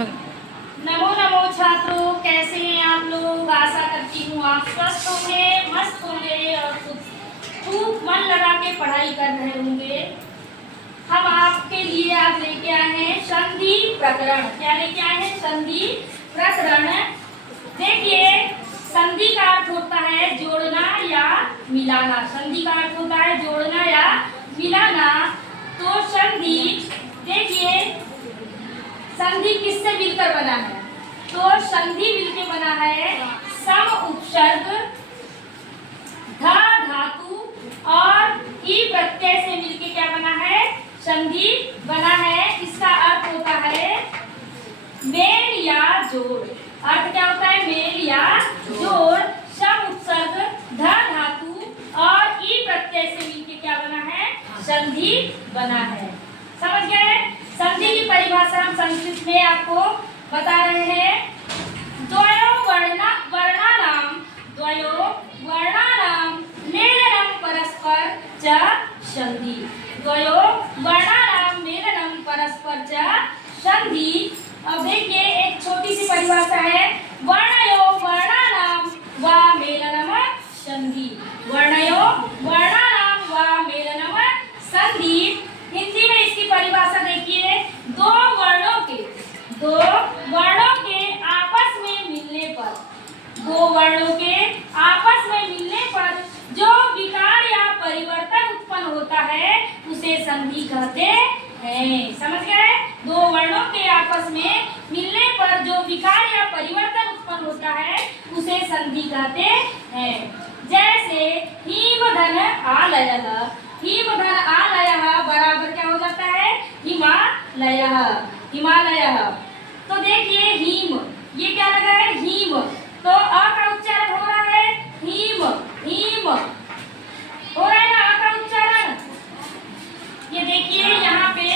नमो नमो छात्रों, कैसे हैं आप लोग। आशा करती हूँ आप स्वस्थ होंगे, मस्त होंगे और खूब मन लगा के पढ़ाई कर रहे होंगे। हम आपके लिए आज लेके आए हैं संधि प्रकरण। क्या लेके आए हैं? संधि प्रकरण। देखिए, संधि का अर्थ होता है जोड़ना या मिलाना। संधि का अर्थ होता है जोड़ना या मिलाना। तो संधि, देखिए संधि किससे मिलकर बना है? तो संधि मिलकर बना है सम उपसर्ग, ध धातु और ई प्रत्यय से मिलकर क्या बना है? संधि बना है। इसका अर्थ होता है मेल या जोड़। अर्थ क्या होता है? मेल या जोड़। सम उपसर्ग, ध धातु और ई प्रत्यय से मिलकर क्या बना है? संधि बना है। समझ गए? संधि की परिभाषा हम संस्कृत में आपको बता रहे हैं। द्वयो वर्णानाम मेलनम परस्पर च संधि। द्वयो वर्णानाम मेलनम परस्पर च संधि। अब देखिए, एक छोटी सी परिभाषा है। वर्णयो वर्णानाम व मेलनम संधि। वर्णयो वर्णानाम व मेलनम संधि। हिंदी में इसकी परिभाषा देखिए, दो वर्णों के आपस में मिलने पर, दो वर्णों के आपस में मिलने पर जो विकार या परिवर्तन उत्पन्न होता है उसे संधि कहते हैं। समझ गए? दो वर्णों के आपस में मिलने पर जो विकार या परिवर्तन उत्पन्न होता है उसे संधि कहते हैं। जैसे हीम धन आलयः। हीम धन आलयः बराबर क्या हो जाता है? हिमालयः। हिमालयः। तो देखिए, हीम, ये क्या लगा है? हीम। तो अ का उच्चारण हो रहा है हीम। हीम हो रहा है ना अ का उच्चारण। ये देखिए यहाँ पे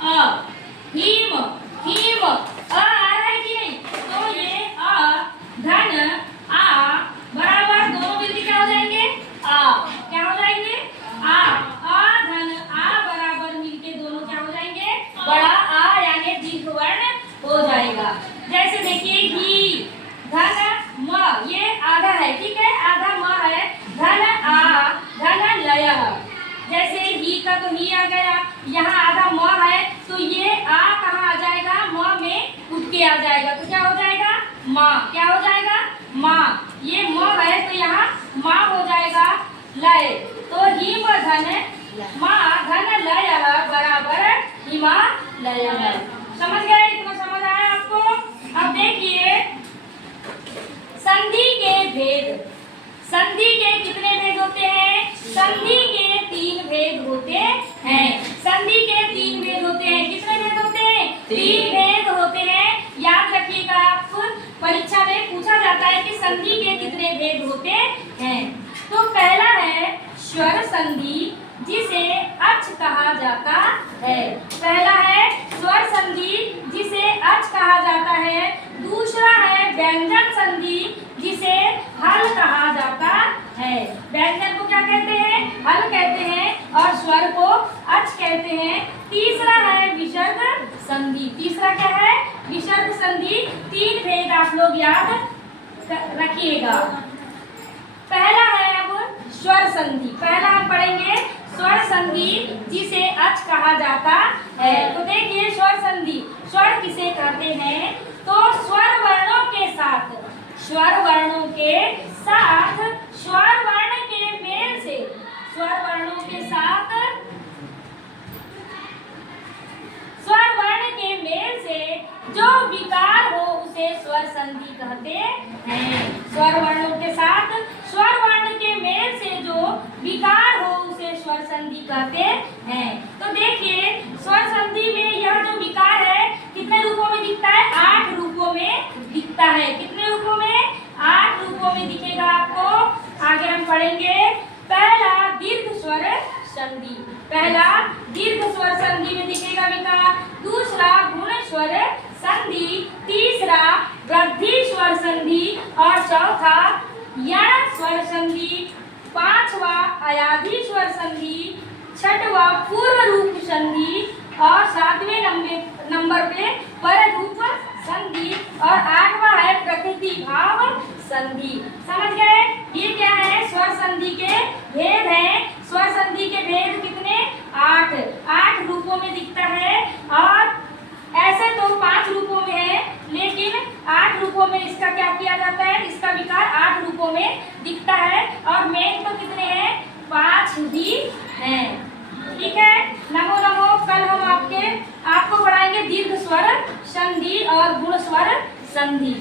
अ, हीम, हीम अ आ रहा है कि नहीं? तो ये अ धन आ बराबर दोनों मिलकर क्या हो जाएंगे? आ। क्या हो जाएंगे? आ। अ धन आ बराबर मिलके दोनों क्या हो जाएंगे? बड़ा आ, यानी दीर्घ वर्ण हो जाएगा। जैसे देखिए, ही धन म, ये आधा है, ठीक है, आधा म है। धन आ धन लयः। जैसे ही का तो ही आ गया, यहाँ आधा म है तो ये आ कहाँ आ जाएगा? म में उठ के आ जाएगा। तो क्या हो जाएगा? माँ। क्या हो जाएगा? माँ। ये म है तो यहाँ माँ हो जाएगा लय। तो हिम धन माँ धन लयः बराबर हिमालयः। समझ गए? इतना समझ आया आपको? अब देखिए संधि के भेद। संधि के कितने भेद होते हैं? संधि के 3 भेद होते हैं। संधि के 3 भेद होते हैं। कितने भेद होते हैं? 3 भेद होते हैं। याद रखिएगा, आप परीक्षा में पूछा जाता है कि संधि के कितने भेद होते हैं। तो पहला है स्वर संधि, जिसे अच कहा जाता है। पहला है स्वर संधि, जिसे अच कहा जाता है। दूसरा है व्यंजन संधि, जिसे हल कहा जाता है। व्यंजन को क्या कहते हैं? हल कहते हैं और स्वर को अच कहते हैं। तीसरा है विसर्ग संधि। तीसरा क्या है? विसर्ग संधि। 3 भेद आप लोग याद रखिएगा। पहला है अब स्वर संधि। पहला हम पढ़ेंगे स्वर संधि, जिसे अच कहा जाता है। तो देखिए स्वर संधि, स्वर किसे कहते हैं? तो स्वर वर्णों के साथ, स्वर वर्णों के साथ, स्वर वर्ण के मेल से, स्वर वर्णों के साथ स्वर वर्ण के मेल से जो विकार हो उसे स्वर संधि कहते हैं। स्वर वर्णों के साथ स्वर वर्ण के मेल से जो विकार हो उसे स्वर संधि कहते हैं। तो देखिए स्वर संधि में यह जो विकार है कितने रूपों में दिखता है? 8 रूपों में दिखता है। कितने रूपों में? 8 रूपों में दिखेगा आपको। आगे हम पढ़ेंगे। पहला दीर्घ स्वर संधि। पहला दीर्घ स्वर संधि में दिखेगा विकार। दूसरा गुण स्वर संधि। तीसरा वृद्धि स्वर संधि और चौथा यण स्वर संधि। पांचवा अयाधि स्वर संधि। छठवा पूर्व रूप संधि और सातवें नंबर पे पर रूप संधि और 8वां है प्रकृति भाव संधि। समझ गए? ये क्या है? स्वर संधि के भेद है। स्वर संधि के भेद कितने? 8 रूपों में दिखता है। और ऐसे तो 5 रूपों में है, लेकिन 8 रूपों में इसका क्या किया जाता है? इसका विकार 8 रूपों में दिखता है। और मेन तो कितने हैं? 5 ही हैं। ठीक है। नमो नमो। कल हम आपको पढ़ाएंगे दीर्घ स्वर संधि और गुण स्वर संधि।